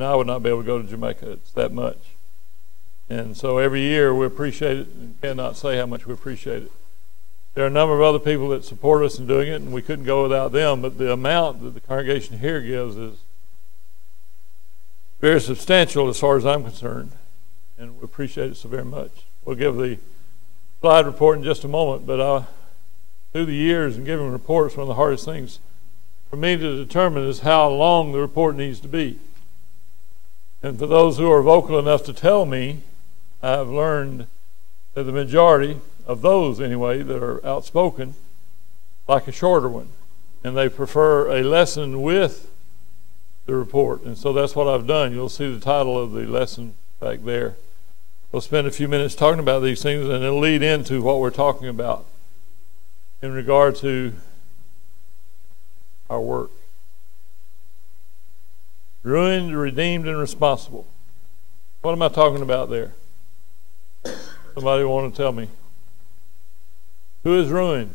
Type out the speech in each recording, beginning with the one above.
and I would not be able to go to Jamaica. It's that much. And so every year we appreciate it and cannot say how much we appreciate it. There are a number of other people that support us in doing it, and we couldn't go without them, but the amount that the congregation here gives is very substantial as far as I'm concerned, and we appreciate it so very much. We'll give the slide report in just a moment, but through the years and giving reports, one of the hardest things for me to determine is how long the report needs to be. And for those who are vocal enough to tell me, I've learned that the majority of those, anyway, that are outspoken, like a shorter one. And they prefer a lesson with the report. And so that's what I've done. You'll see the title of the lesson back there. We'll spend a few minutes talking about these things, and it'll lead into what we're talking about in regard to our work. Ruined, redeemed, and responsible. What am I talking about there? Somebody want to tell me? Who is ruined?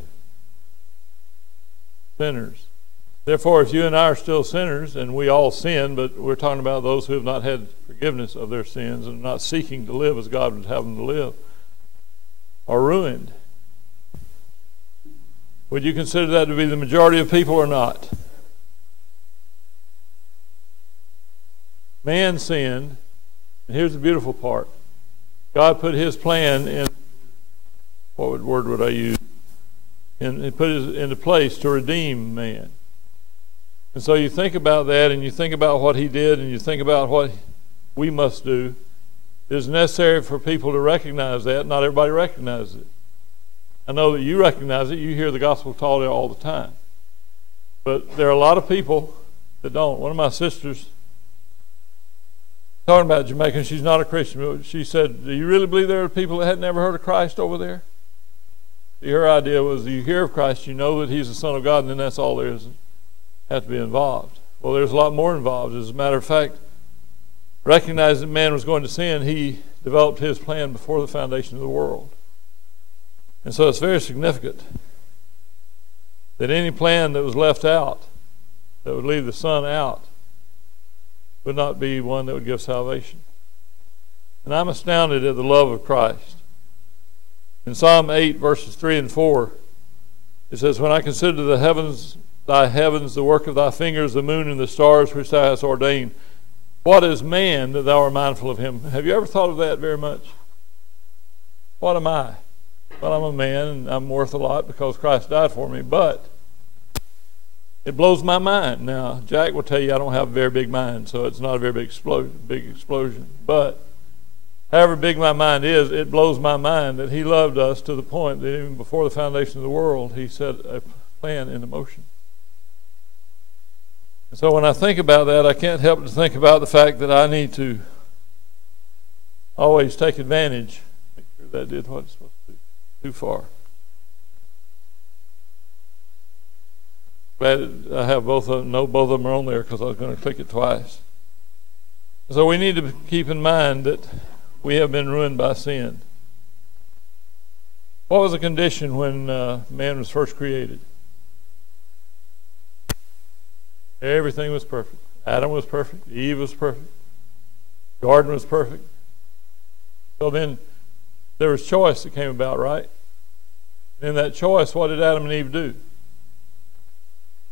Sinners. Therefore, if you and I are still sinners, and we all sin, but we're talking about those who have not had forgiveness of their sins and are not seeking to live as God would have them to live, are ruined. Would you consider that to be the majority of people or not? Man sinned, and here's the beautiful part. God put his plan in, what word would I use? And he put it into place to redeem man. And so you think about that, and you think about what he did, and you think about what we must do. It is necessary for people to recognize that. Not everybody recognizes it. I know that you recognize it. You hear the gospel taught all the time. But there are a lot of people that don't. One of my sisters, talking about Jamaica, and she's not a Christian, but she said, do you really believe there are people that had never heard of Christ over there? See, her idea was, you hear of Christ, you know that he's the Son of God, and then that's all there is. Have to be involved. Well, there's a lot more involved. As a matter of fact, recognizing that man was going to sin, he developed his plan before the foundation of the world. And so it's very significant that any plan that was left out, that would leave the Son out, would not be one that would give salvation. And I'm astounded at the love of Christ. In Psalm 8, verses 3 and 4, it says, when I consider the heavens, thy heavens, the work of thy fingers, the moon and the stars which thou hast ordained, what is man that thou art mindful of him? Have you ever thought of that very much? What am I? Well, I'm a man, and I'm worth a lot because Christ died for me, but it blows my mind. Now, Jack will tell you I don't have a very big mind, so it's not a very big explosion. But however big my mind is, it blows my mind that he loved us to the point that even before the foundation of the world, he set a plan into motion. And so when I think about that, I can't help but to think about the fact that I need to always take advantage. Make sure that did what it's supposed to do. Too far. Glad I have both of them. No, both of them are on there because I was going to click it twice. So we need to keep in mind that we have been ruined by sin. What was the condition when man was first created? Everything was perfect. Adam was perfect. Eve was perfect. The garden was perfect. So then there was choice that came about, right? And in that choice, what did Adam and Eve do?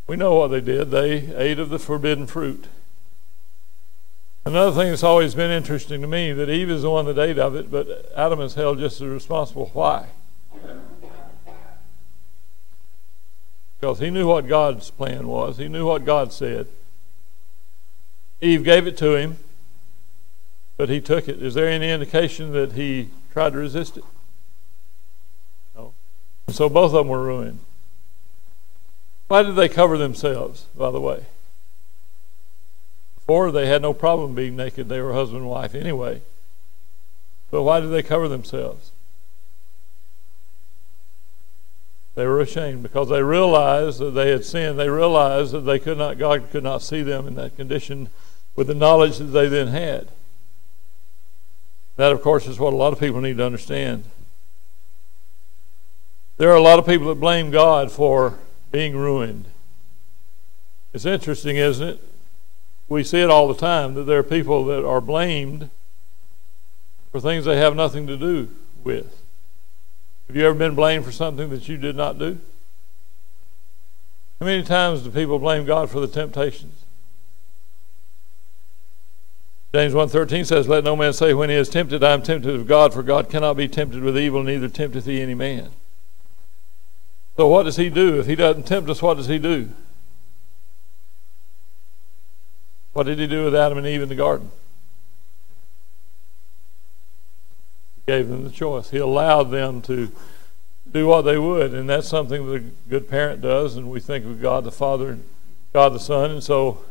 We know what they did. They ate of the forbidden fruit. Another thing that's always been interesting to me, that Eve is the one that ate of it, but Adam is held just as responsible. Why? Because he knew what God's plan was. He knew what God said. Eve gave it to him, but he took it. Is there any indication that he tried to resist it? No. So both of them were ruined. Why did they cover themselves, by the way? Before, they had no problem being naked. They were husband and wife anyway. But why did they cover themselves? They were ashamed because they realized that they had sinned. They realized that God could not see them in that condition with the knowledge that they then had. That, of course, is what a lot of people need to understand. There are a lot of people that blame God for being ruined. It's interesting, isn't it? we see it all the time, that there are people that are blamed for things they have nothing to do with. Have you ever been blamed for something that you did not do? How many times do people blame God for the temptations? James 1:13 says, "Let no man say when he is tempted, I am tempted of God, for God cannot be tempted with evil, neither tempteth he any man." So what does he do? If he doesn't tempt us, what does he do? What did he do with Adam and Eve in the garden? He gave them the choice. He allowed them to do what they would, and that's something that a good parent does, and we think of God the Father and God the Son, and so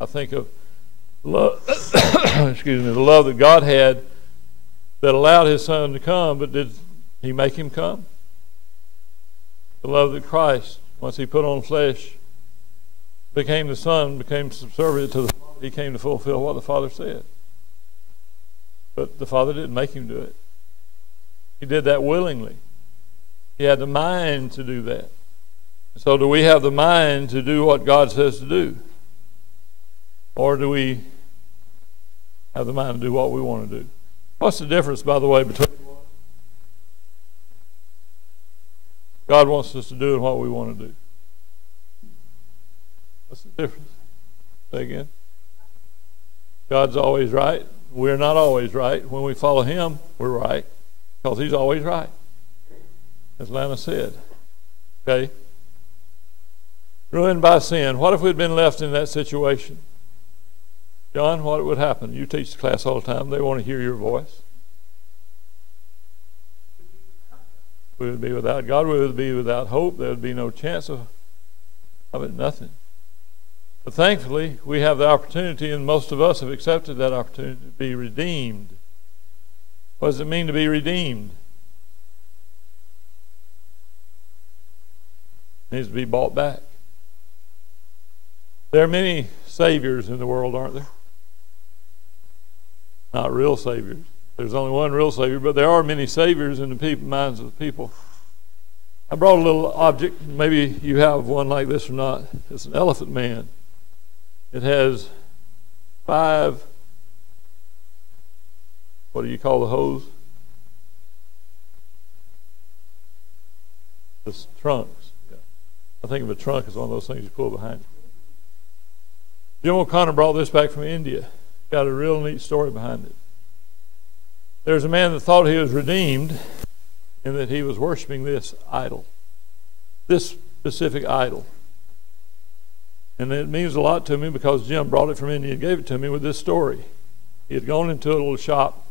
I think of love, excuse me, the love that God had that allowed his Son to come, but did he make him come? The love that Christ, once he put on flesh, became the Son, became subservient to the Father. He came to fulfill what the Father said. But the Father didn't make him do it. He did that willingly. He had the mind to do that. So do we have the mind to do what God says to do? Or do we have the mind to do what we want to do? What's the difference, by the way, between what God wants us to do and what we want to do? What's the difference? Say again. God's always right. We're not always right. When we follow him, we're right, because he's always right, as Lana said. Okay? Ruined by sin. What if we'd been left in that situation? John, what would happen? You teach the class all the time. They want to hear your voice. We would be without God. We would be without hope. There would be no chance of it, nothing. But thankfully, we have the opportunity, and most of us have accepted that opportunity to be redeemed. What does it mean to be redeemed? It needs to be bought back. There are many saviors in the world, aren't there? Not real saviors. There's only one real savior, but there are many saviors in the minds of the people. I brought a little object. Maybe you have one like this or not. It's an elephant man. It has 5, what do you call the hose? The trunks. Yeah. I think of a trunk as one of those things you pull behind you. Jim O'Connor brought this back from India. Got a real neat story behind it. There's a man that thought he was redeemed and that he was worshiping this idol, this specific idol. And it means a lot to me because Jim brought it from India and gave it to me with this story. He had gone into a little shop,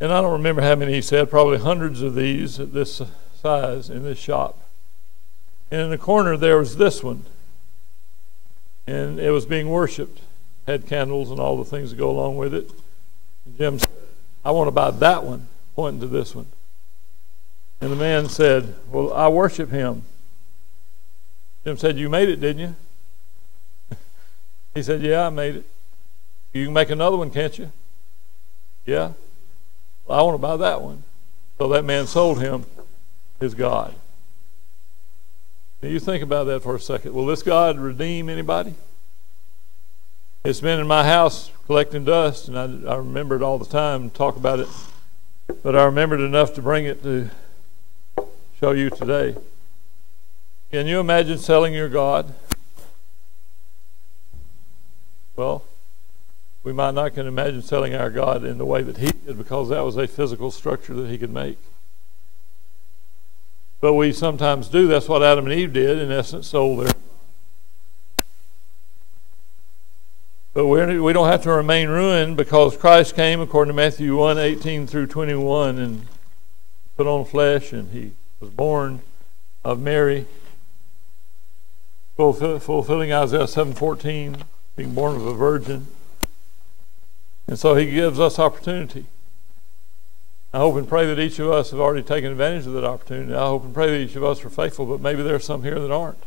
and I don't remember how many he said, probably hundreds of these at this size in this shop. And in the corner there was this one, and it was being worshipped. Had candles and all the things that go along with it. And Jim said, "I want to buy that one," pointing to this one. And the man said, "Well, I worship him." Jim said, "You made it, didn't you?" He said, "Yeah, I made it." "You can make another one, can't you?" "Yeah." "Well, I want to buy that one." So that man sold him his God. Now you think about that for a second. Will this God redeem anybody? It's been in my house collecting dust, and I remember it all the time and talk about it, but I remembered enough to bring it to show you today. Can you imagine selling your God? Well, we might not can imagine selling our God in the way that he did, because that was a physical structure that he could make. But we sometimes do. That's what Adam and Eve did, in essence, sold their. But we don't have to remain ruined, because Christ came, according to Matthew 1:18 through 21, and put on flesh, and he was born of Mary, fulfilling Isaiah 7:14, being born of a virgin. And so he gives us opportunity. I hope and pray that each of us have already taken advantage of that opportunity. I hope and pray that each of us are faithful, but maybe there are some here that aren't.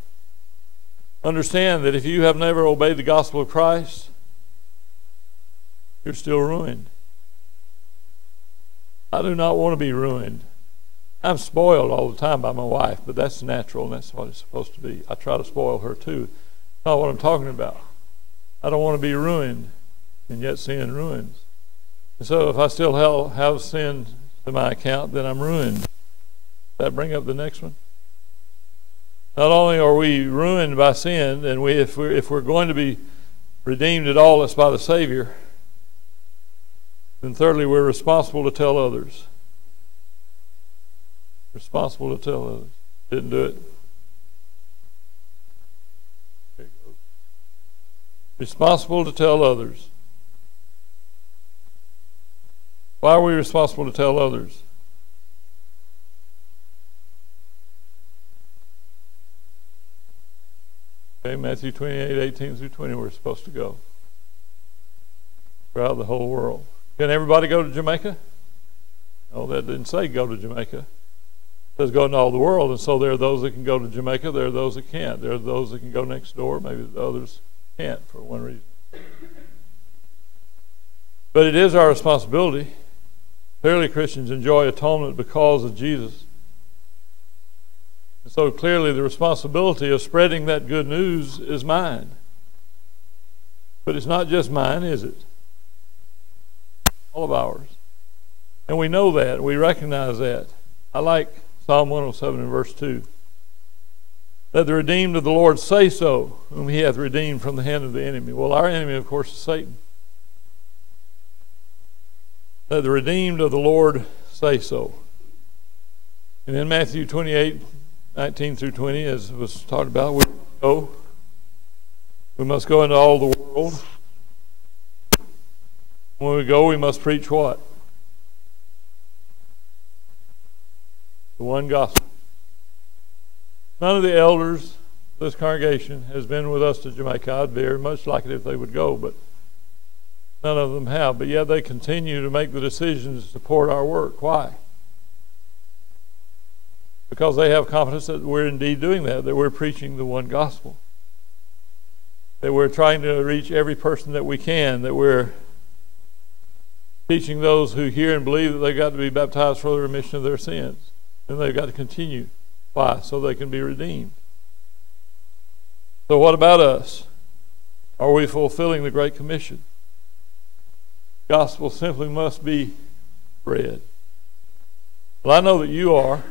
Understand that if you have never obeyed the gospel of Christ, you're still ruined. I do not want to be ruined. I'm spoiled all the time by my wife, but that's natural, and that's what it's supposed to be. I try to spoil her too. That's not what I'm talking about. I don't want to be ruined, and yet sin ruins. And so if I still have sin to my account, then I'm ruined. Does that bring up the next one? Not only are we ruined by sin, and if we're going to be redeemed at all, it's by the Savior, then thirdly, we're responsible to tell others. Responsible to tell others. Didn't do it. There it goes. Responsible to tell others. Why are we responsible to tell others? Okay, Matthew 28:18-20, we're supposed to go throughout the whole world. Can everybody go to Jamaica? No, that didn't say go to Jamaica. It says go into all the world, and so there are those that can go to Jamaica, there are those that can't. There are those that can go next door, maybe the others can't for one reason. But it is our responsibility. Clearly, Christians enjoy atonement because of Jesus. And so clearly the responsibility of spreading that good news is mine. But it's not just mine, is it? All of ours. And we know that. We recognize that. I like Psalm 107 and verse 2. Let the redeemed of the Lord say so, whom he hath redeemed from the hand of the enemy. Well, our enemy, of course, is Satan. Let the redeemed of the Lord say so. And in Matthew 28:19-20, as was talked about, we must go into all the world. When we go, we must preach what? The one gospel. None of the elders of this congregation has been with us to Jamaica. I'd very much like it if they would go, but none of them have. But yet they continue to make the decisions to support our work. Why? Because they have confidence that we're indeed doing that we're preaching the one gospel. That we're trying to reach every person that we can, that we're teaching those who hear and believe that they've got to be baptized for the remission of their sins. And they've got to continue. Why? So they can be redeemed. So what about us? Are we fulfilling the Great Commission? Gospel simply must be read. Well, I know that you are.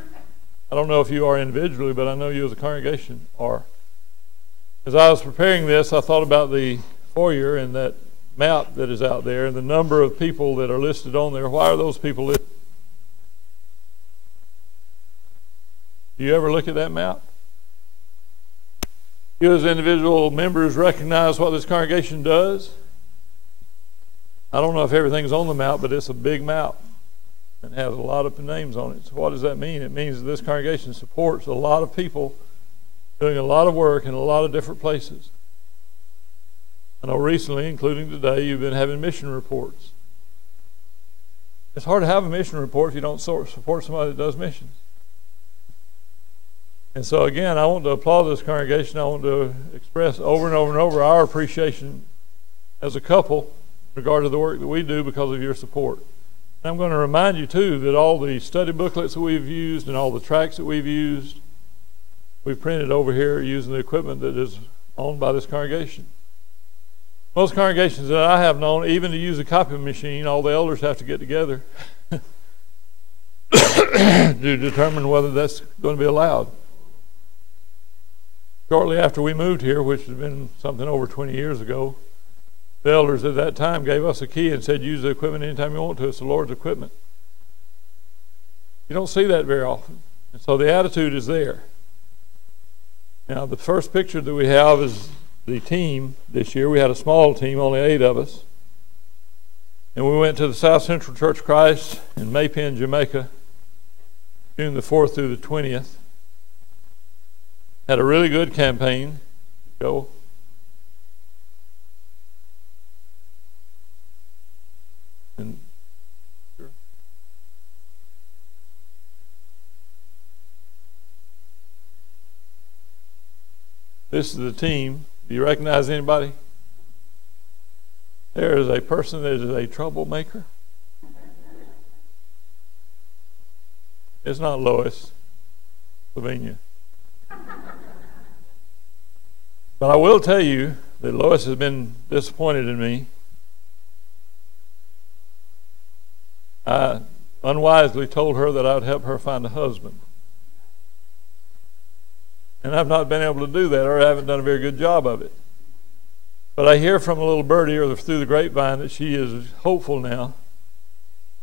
I don't know if you are individually, but I know you as a congregation are. As I was preparing this, I thought about the foyer and that map that is out there and the number of people that are listed on there. Why are those people listed? Do you ever look at that map? You as individual members recognize what this congregation does? I don't know if everything's on the map, but it's a big map and has a lot of names on it. So what does that mean? It means that this congregation supports a lot of people doing a lot of work in a lot of different places. I know recently, including today, you've been having mission reports. It's hard to have a mission report if you don't support somebody that does missions. And so again, I want to applaud this congregation. I want to express over and over and over our appreciation as a couple in regard to the work that we do because of your support. And I'm going to remind you too that all the study booklets that we've used and all the tracts that we've used, we've printed over here using the equipment that is owned by this congregation. Most congregations that I have known, even to use a copy machine, all the elders have to get together to determine whether that's going to be allowed. Shortly after we moved here, which has been something over 20 years ago, the elders at that time gave us a key and said, use the equipment anytime you want to. It's the Lord's equipment. You don't see that very often. And so the attitude is there. Now, the first picture that we have is the team this year. We had a small team, only 8 of us. And we went to the South Central Church of Christ in Maypen, Jamaica, June the 4th through the 20th. Had a really good campaign. Go. And sure. This is the team. Do you recognize anybody? There is a person that is a troublemaker. It's not Lois, Slovenia. But I will tell you that Lois has been disappointed in me. I unwisely told her that I'd help her find a husband. And I've not been able to do that, or I haven't done a very good job of it. But I hear from a little birdie or through the grapevine that she is hopeful now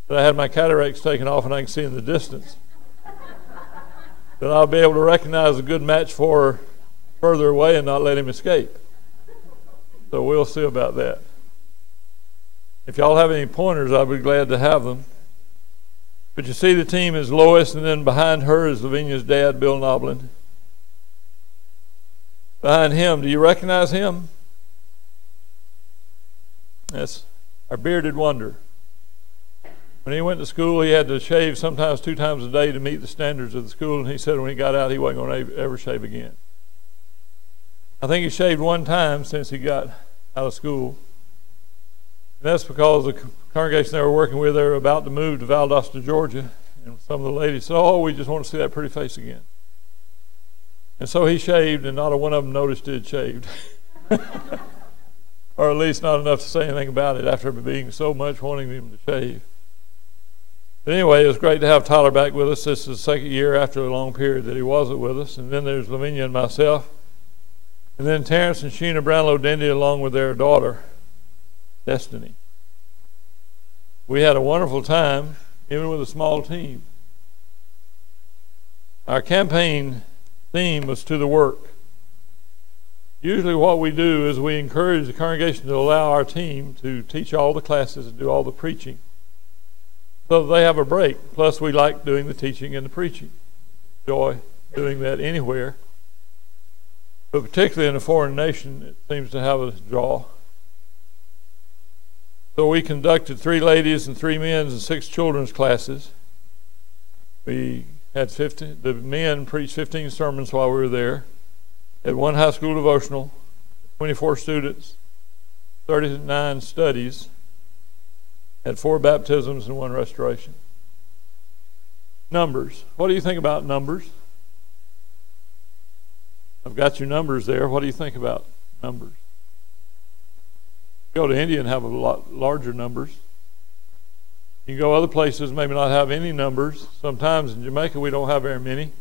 that I had my cataracts taken off and I can see in the distance, that I'll be able to recognize a good match for her further away and not let him escape. So we'll see about that. If y'all have any pointers, I'd be glad to have them. But you see the team is Lois, and then behind her is Lavinia's dad, Bill Noblin. Behind him, do you recognize him? That's our bearded wonder. When he went to school, he had to shave sometimes 2 times a day to meet the standards of the school, and he said when he got out, he wasn't going to ever shave again. I think he shaved 1 time since he got out of school. And that's because the congregation they were working with, they were about to move to Valdosta, Georgia, and some of the ladies said, "Oh, we just want to see that pretty face again." And so he shaved, and not a one of them noticed it had shaved. Or at least not enough to say anything about it after being so much wanting him to shave. But anyway, it was great to have Tyler back with us. This is the 2nd year after a long period that he wasn't with us. And then there's Lavinia and myself. And then Terrence and Sheena Brownlow Dendy along with their daughter, Destiny. We had a wonderful time, even with a small team. Our campaign theme was to the work. Usually what we do is we encourage the congregation to allow our team to teach all the classes and do all the preaching, so that they have a break. Plus, we like doing the teaching and the preaching. Enjoy doing that anywhere, but particularly in a foreign nation, it seems to have a draw. So we conducted 3 ladies and 3 men's and 6 children's classes. We had the men preached 15 sermons while we were there. Had 1 high school devotional, 24 students, 39 studies, had 4 baptisms and 1 restoration. Numbers. What do you think about numbers? I've got your numbers there. What do you think about numbers? Go to India and have a lot larger numbers. You can go other places, maybe not have any numbers. Sometimes in Jamaica we don't have very many.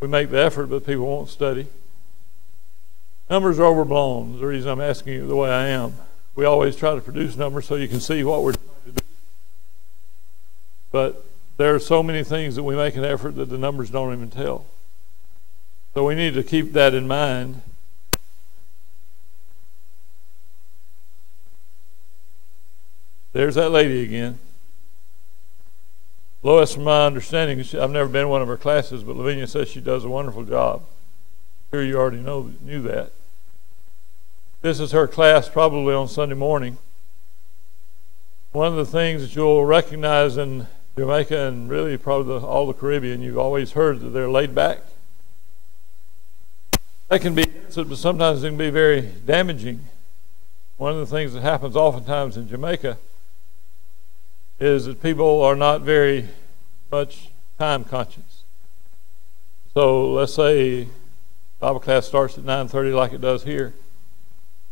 We make the effort, but people won't study. Numbers are overblown, is the reason I'm asking you the way I am. We always try to produce numbers so you can see what we're trying to do. But there are so many things that we make an effort that the numbers don't even tell. So we need to keep that in mind. There's that lady again. Lois, from my understanding, I've never been in one of her classes, but Lavinia says she does a wonderful job. I'm sure you already knew that. This is her class probably on Sunday morning. One of the things that you'll recognize in Jamaica and really probably all the Caribbean, you've always heard that they're laid back. That can be innocent, but sometimes it can be very damaging. One of the things that happens oftentimes in Jamaica is that people are not very much time conscious. So let's say Bible class starts at 9:30 like it does here.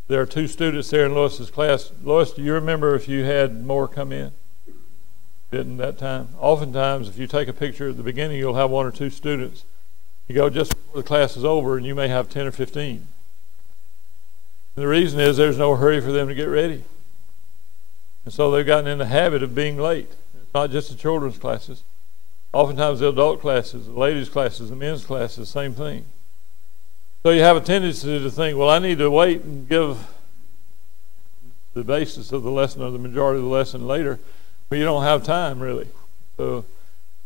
There are 2 students there in Lois's class. Lois, do you remember if you had more come in? Didn't that time? Oftentimes, if you take a picture at the beginning, you'll have 1 or 2 students. You go just before the class is over, and you may have 10 or 15. And the reason is there's no hurry for them to get ready. And so they've gotten in the habit of being late. It's not just the children's classes. Oftentimes the adult classes, the ladies' classes, the men's classes, same thing. So you have a tendency to think, well, I need to wait and give the basis of the lesson or the majority of the lesson later, but you don't have time really. So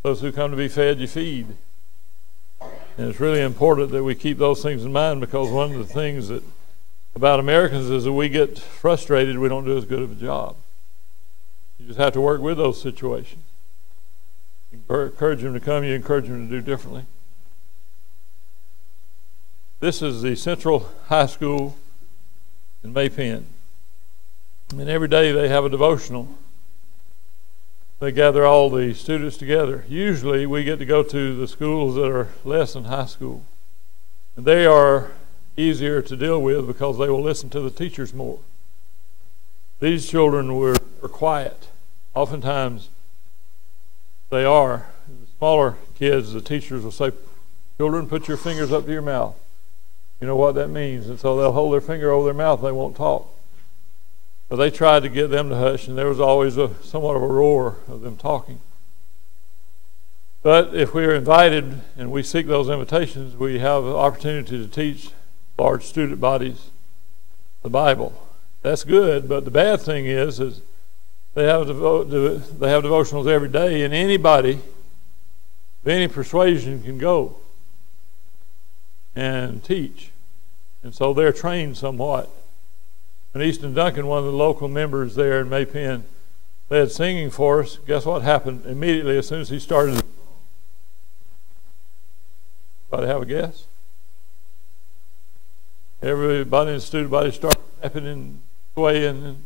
those who come to be fed, you feed. And it's really important that we keep those things in mind, because one of the things that about Americans is that we get frustrated, we don't do as good of a job. You just have to work with those situations. You encourage them to come, you encourage them to do differently. This is the Central High School in Maypen. And every day they have a devotional. They gather all the students together. Usually we get to go to the schools that are less than high school. And they are easier to deal with because they will listen to the teachers more. These children were quiet. Oftentimes they are. The smaller kids, the teachers will say, "Children, put your fingers up to your mouth." You know what that means. And so they'll hold their finger over their mouth and they won't talk. But they tried to get them to hush, and there was always somewhat of a roar of them talking. But if we are invited and we seek those invitations, we have an opportunity to teach large student bodies the Bible. That's good, but the bad thing is they have devotionals every day, and anybody of any persuasion can go and teach. And so they're trained somewhat. And Easton Duncan, one of the local members there in Maypen, they had singing for us. Guess what happened immediately as soon as he started? Anybody have a guess? Everybody in the student body started clapping and swaying and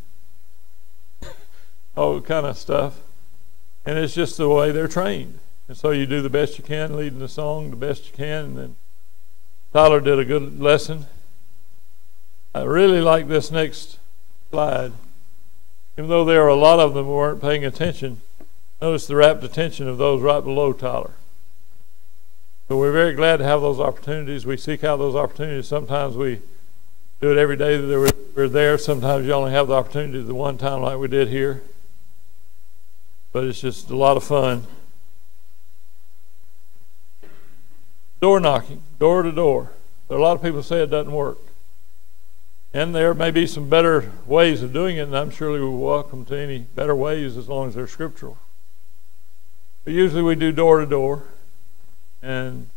all kind of stuff. And it's just the way they're trained. And so you do the best you can, leading the song the best you can. And then Tyler did a good lesson. I really like this next slide. Even though there are a lot of them who weren't paying attention, notice the rapt attention of those right below Tyler. So we're very glad to have those opportunities. We seek out those opportunities. Sometimes we do it every day that we're there. Sometimes you only have the opportunity the one time like we did here. But it's just a lot of fun. Door knocking, door to door. There are a lot of people say it doesn't work. And there may be some better ways of doing it, and I'm surely welcome to any better ways as long as they're scriptural. But usually we do door to door, and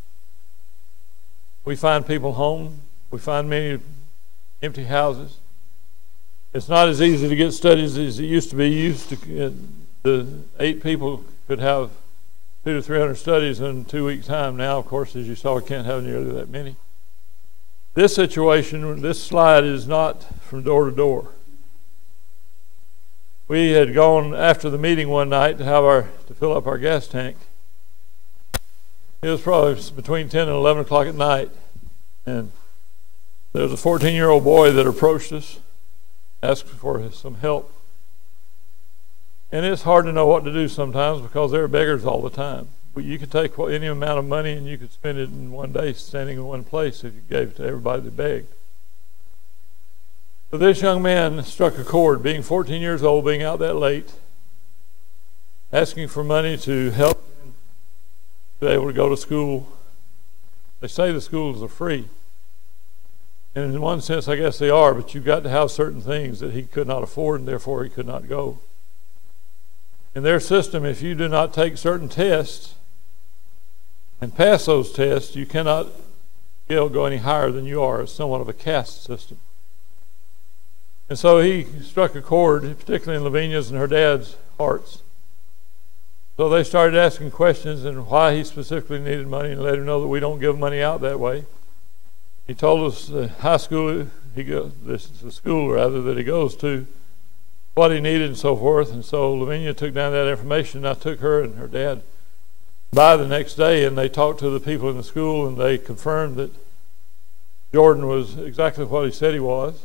we find people home. We find many empty houses. It's not as easy to get studies as it used to be. The 8 people could have 200 to 300 studies in 2 weeks' time. Now, of course, as you saw, we can't have nearly that many. This situation, this slide is not from door to door. We had gone after the meeting one night to fill up our gas tank. It was probably between 10 and 11 o'clock at night, and there was a 14-year-old boy that approached us, asked for some help. And it's hard to know what to do sometimes because there are beggars all the time. You could take any amount of money and you could spend it in one day standing in one place if you gave it to everybody that begged. So this young man struck a chord, being 14 years old, being out that late, asking for money to help him to be able to go to school. They say the schools are free. And in one sense, I guess they are, but you've got to have certain things that he could not afford, and therefore he could not go. In their system, if you do not take certain tests and pass those tests, you cannot go any higher than you are. It's somewhat of a caste system. And so he struck a chord, particularly in Lavinia's and her dad's hearts. So they started asking questions and why he specifically needed money, and let him know that we don't give money out that way. He told us the high school, the school that he goes to, what he needed and so forth. And so Lavinia took down that information, and I took her and her dad by the next day, and they talked to the people in the school, and they confirmed that Jordan was exactly what he said he was.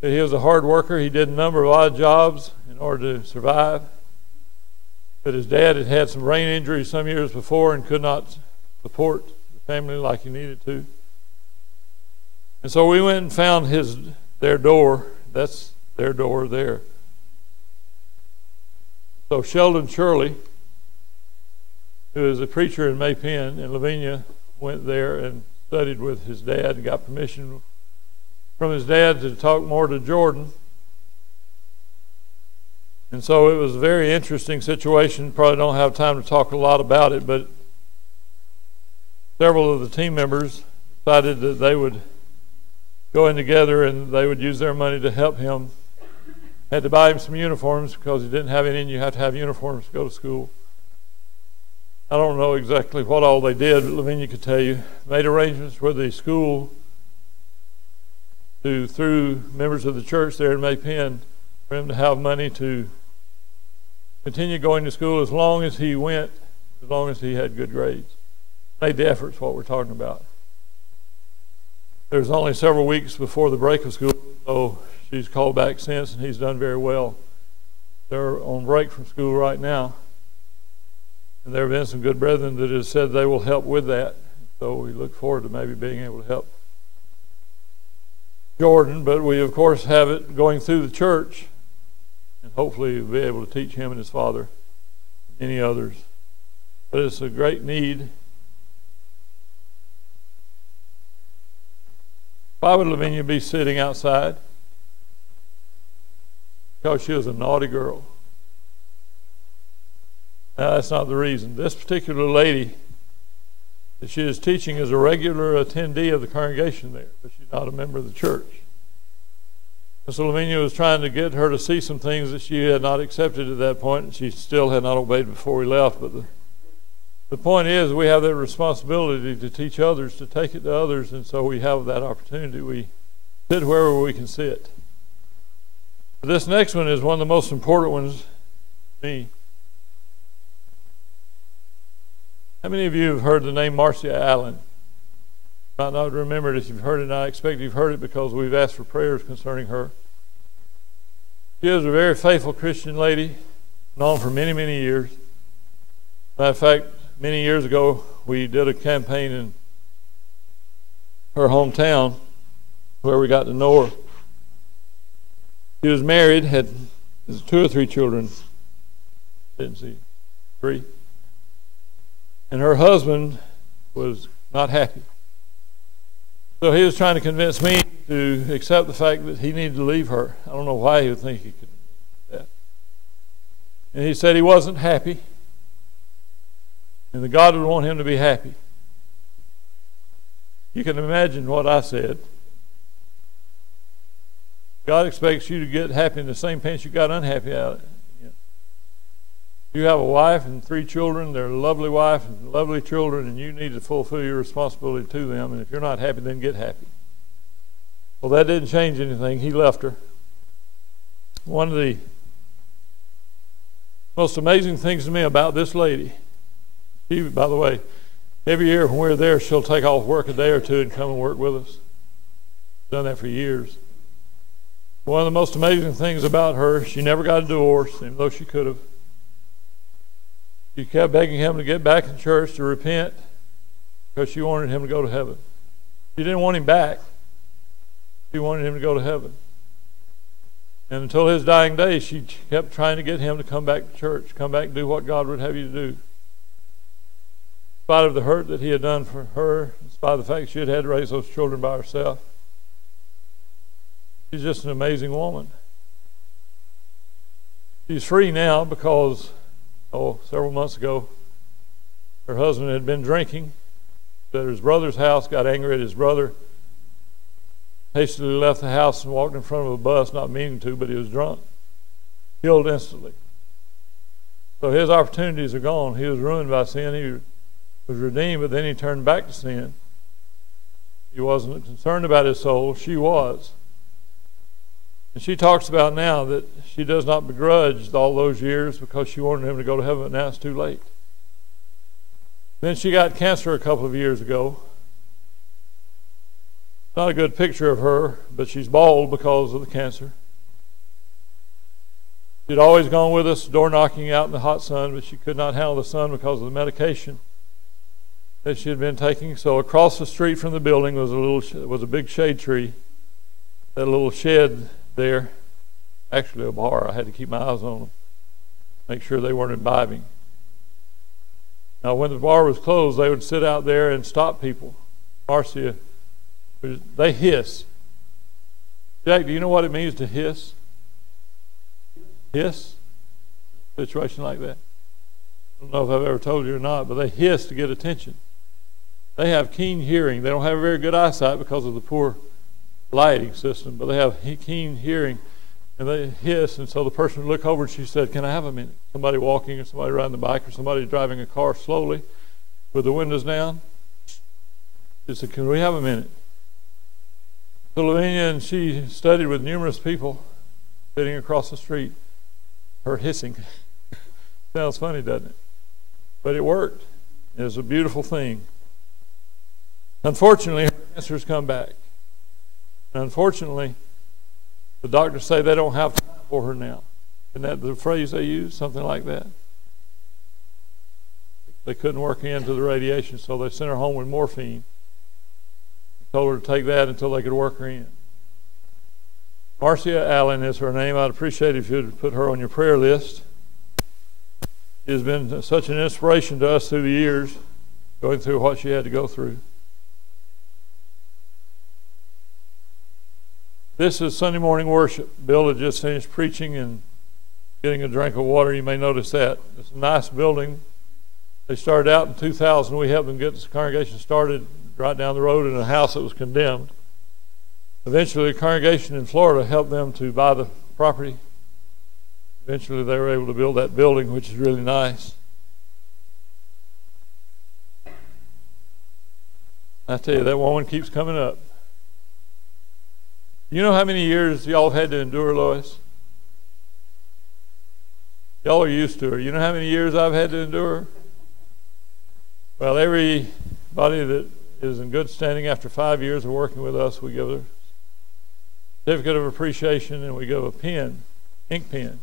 That he was a hard worker. He did a number of odd jobs in order to survive. That his dad had had some brain injuries some years before and could not support the family like he needed to. And so we went and found their door. That's their door there. So Sheldon Shirley, who is a preacher in Maypen, and Lavinia went there and studied with his dad and got permission from his dad to talk more to Jordan. And so it was a very interesting situation. Probably don't have time to talk a lot about it, but several of the team members decided that they would go in together and they would use their money to help him. Had to buy him some uniforms because he didn't have any, and you have to have uniforms to go to school. I don't know exactly what all they did, but Lavinia could tell you. Made arrangements with the school through members of the church there in Maypen for him to have money to continue going to school as long as he went, as long as he had good grades. Made the efforts, what we're talking about. There's only several weeks before the break of school, so she's called back since, and he's done very well. They're on break from school right now, and there have been some good brethren that have said they will help with that. So we look forward to maybe being able to help Jordan, but we of course have it going through the church, and hopefully we'll be able to teach him and his father and many others. But it's a great need. Why would Lavinia be sitting outside? Because she was a naughty girl. Now, that's not the reason. This particular lady that she is teaching is a regular attendee of the congregation there, but she's not a member of the church. And so Lavinia was trying to get her to see some things that she had not accepted at that point, and she still had not obeyed before we left. But the point is, we have that responsibility to teach others, to take it to others, and so we have that opportunity. We sit wherever we can sit. This next one is one of the most important ones to me. How many of you have heard the name Marcia Allen? You might not remember it if you've heard it, and I expect you've heard it because we've asked for prayers concerning her. She is a very faithful Christian lady, known for many, many years. Matter of fact, many years ago, we did a campaign in her hometown where we got to know her. She was married, had 2 or 3 children. Didn't see 3. And her husband was not happy. So he was trying to convince me to accept the fact that he needed to leave her. I don't know why he would think he could do that. And he said he wasn't happy, and that God would want him to be happy. You can imagine what I said. God expects you to get happy in the same pants you got unhappy out of it. You have a wife and 3 children. They're a lovely wife and lovely children, and you need to fulfill your responsibility to them. And if you're not happy, then get happy. Well, that didn't change anything. He left her. One of the most amazing things to me about this lady, she, by the way, every year when we're there, she'll take off work a day or 2 and come and work with us. She's done that for years. One of the most amazing things about her, she never got a divorce, even though she could have. She kept begging him to get back in church, to repent, because she wanted him to go to heaven. She didn't want him back. She wanted him to go to heaven. And until his dying day, she kept trying to get him to come back to church, come back and do what God would have you to do. In spite of the hurt that he had done for her, in spite of the fact she had to raise those children by herself. She's just an amazing woman. She's free now because, several months ago, her husband had been drinking at his brother's house, got angry at his brother, hastily left the house and walked in front of a bus, not meaning to, but he was drunk. Killed instantly. So his opportunities are gone. He was ruined by sin. He was redeemed, but then he turned back to sin. He wasn't concerned about his soul. She was. And she talks about now that she does not begrudge all those years because she wanted him to go to heaven, but now it's too late. Then she got cancer a couple of years ago. Not a good picture of her, but she's bald because of the cancer. She'd always gone with us, door knocking out in the hot sun, but she could not handle the sun because of the medication that she had been taking. So across the street from the building was a big shade tree. That little shed there, actually a bar. I had to keep my eyes on them, make sure they weren't imbibing. Now, when the bar was closed, they would sit out there and stop people. Marcia, they hiss. Jack, do you know what it means to hiss? Hiss? A situation like that. I don't know if I've ever told you or not, but they hiss to get attention. They have keen hearing. They don't have very good eyesight because of the poor lighting system, but they have keen hearing, and they hiss, and so the person would look over and she said, "Can I have a minute?" Somebody walking or somebody riding the bike or somebody driving a car slowly with the windows down. She said, "Can we have a minute?" So Lavinia and she studied with numerous people sitting across the street. Her hissing. Sounds funny, doesn't it? But it worked. It was a beautiful thing. Unfortunately, her cancer's come back. And unfortunately, the doctors say they don't have time for her now. Isn't that the phrase they use? Something like that. They couldn't work into the radiation, so they sent her home with morphine. Told her to take that until they could work her in. Marcia Allen is her name. I'd appreciate it if you'd put her on your prayer list. She has been such an inspiration to us through the years, going through what she had to go through. This is Sunday morning worship. Bill had just finished preaching and getting a drink of water. You may notice that. It's a nice building. They started out in 2000. We helped them get this congregation started right down the road in a house that was condemned. Eventually, a congregation in Florida helped them to buy the property. Eventually, they were able to build that building, which is really nice. I tell you, that woman keeps coming up. You know how many years y'all have had to endure, Lois? Y'all are used to her. You know how many years I've had to endure her? Well, everybody that is in good standing after 5 years of working with us, we give a certificate of appreciation, and we give a pen, ink pen.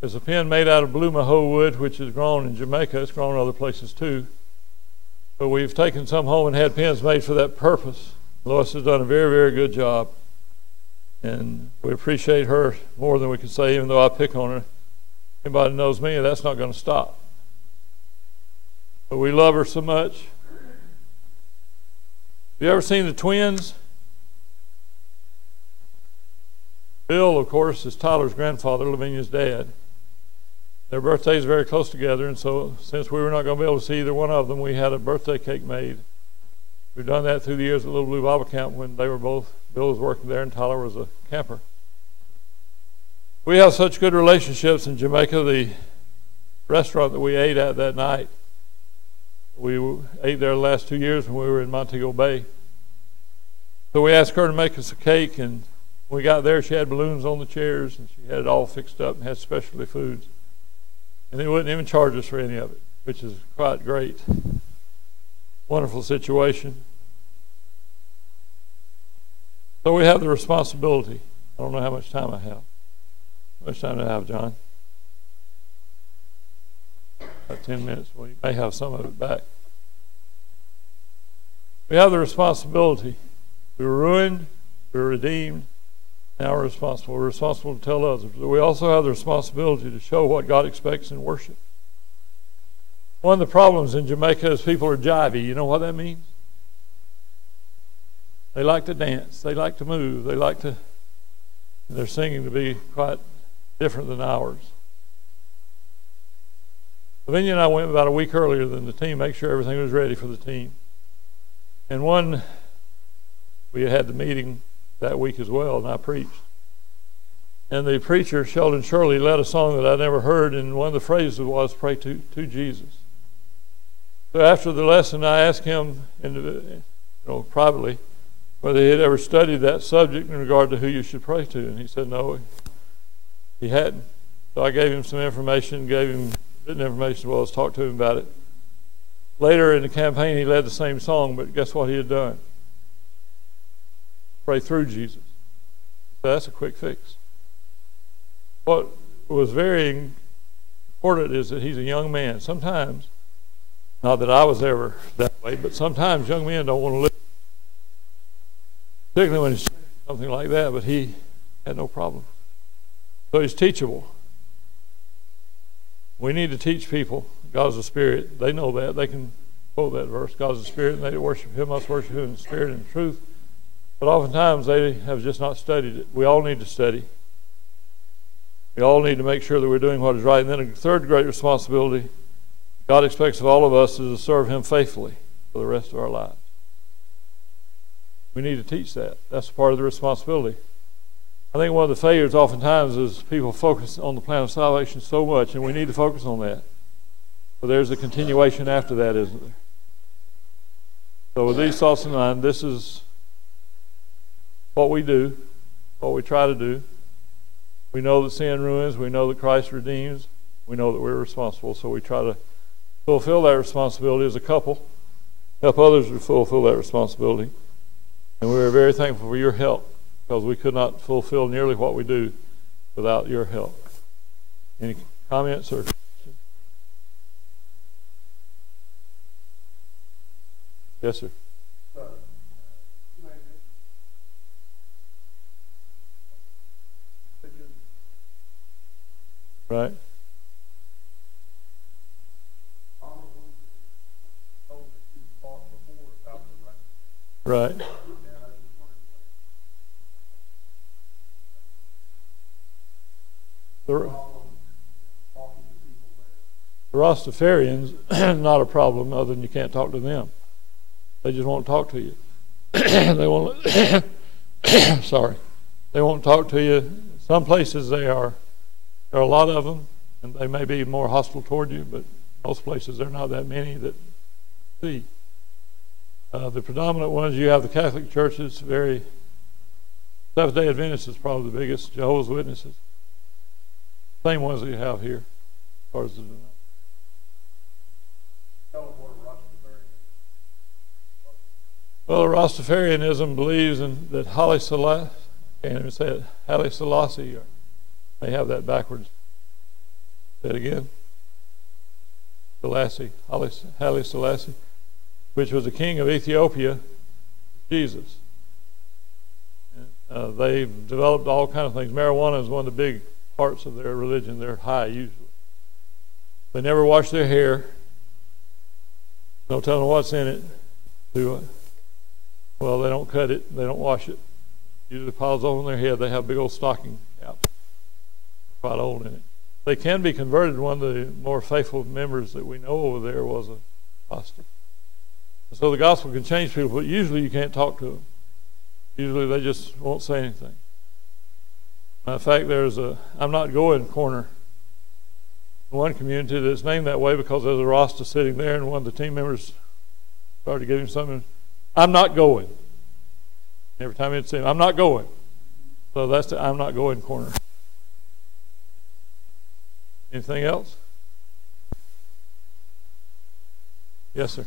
It's a pen made out of blue maho wood, which is grown in Jamaica. It's grown other places too. But we've taken some home and had pens made for that purpose. Lois has done a very, very good job. And we appreciate her more than we can say, even though I pick on her. Anybody knows me, that's not going to stop. But we love her so much. Have you ever seen the twins? Bill, of course, is Tyler's grandfather, Lavinia's dad. Their birthdays are very close together, and so since we were not going to be able to see either one of them, we had a birthday cake made. We've done that through the years at Little Blue Bible Camp when they were both, Bill was working there and Tyler was a camper. We have such good relationships in Jamaica. The restaurant that we ate at that night, we ate there the last 2 years when we were in Montego Bay. So we asked her to make us a cake, and when we got there, she had balloons on the chairs, and she had it all fixed up and had specialty foods. And they wouldn't even charge us for any of it, which is quite great. Wonderful situation. So we have the responsibility. I don't know how much time I have. How much time do I have, John? About 10 minutes. Well, you may have some of it back. We have the responsibility. We were ruined. We were redeemed. Now we're responsible. We're responsible to tell others. But we also have the responsibility to show what God expects in worship. One of the problems in Jamaica is people are jivey. You know what that means? They like to dance. They like to move. They like to, their singing to be quite different than ours. Lavinia and I went about a week earlier than the team, make sure everything was ready for the team. And we had the meeting that week as well, and I preached. And the preacher, Sheldon Shirley, led a song that I never heard, and one of the phrases was, "Pray to Jesus." So after the lesson, I asked him, privately, whether he had ever studied that subject in regard to who you should pray to, and he said no, he hadn't. So I gave him some information, gave him written information as well as talked to him about it. Later in the campaign, he led the same song, but guess what he had done? Pray through Jesus. So that's a quick fix. What was very important is that he's a young man. Sometimes, not that I was ever that way, but sometimes young men don't want to live, particularly when it's something like that, but he had no problem. So he's teachable. We need to teach people God's a spirit. They know that. They can quote that verse. God's a spirit, and they that worship him must worship him in spirit and truth. But oftentimes they have just not studied it. We all need to study. We all need to make sure that we're doing what is right. And then a third great responsibility God expects of all of us is to serve him faithfully for the rest of our lives. We need to teach that. That's part of the responsibility. I think one of the failures oftentimes is people focus on the plan of salvation so much, and we need to focus on that. But there's a continuation after that, isn't there? So with these thoughts in mind, this is what we do, what we try to do. We know that sin ruins. We know that Christ redeems. We know that we're responsible. So we try to fulfill that responsibility as a couple, help others to fulfill that responsibility. And we are very thankful for your help, because we could not fulfill nearly what we do without your help. Any comments or questions? Yes, sir. Right. Right. The Rastafarians, not a problem, other than you can't talk to them. They just won't talk to you. They won't. Sorry, they won't talk to you. Some places there are a lot of them, and they may be more hostile toward you, but most places there are not that many that see. The predominant ones, you have the Catholic churches, very Seventh-day Adventists is probably the biggest, Jehovah's Witnesses, same ones that you have here, as far as the well, Rastafarianism believes in that Haile Selassie, can't even say it, Haile Selassie, or they have that backwards. Say it again. Selassie, Haile Selassie, which was the king of Ethiopia, Jesus. And, they've developed all kinds of things. Marijuana is one of the big parts of their religion. They're high usually. They never wash their hair. No telling what's in it. Well, they don't cut it. They don't wash it. Usually piles over their head. They have big old stocking caps. Quite old in it. They can be converted. One of the more faithful members that we know over there was a apostate. So the gospel can change people, but usually you can't talk to them. Usually they just won't say anything. In fact, there's a I'm not going corner in one community that's named that way because there's a Rasta sitting there, and one of the team members started giving something. I'm not going. Every time he'd say, I'm not going. So that's the I'm not going corner. Anything else? Yes, sir.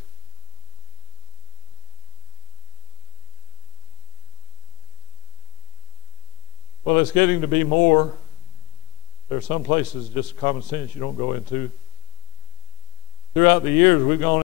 Well, it's getting to be more. There are some places just common sense you don't go into. Throughout the years, we've gone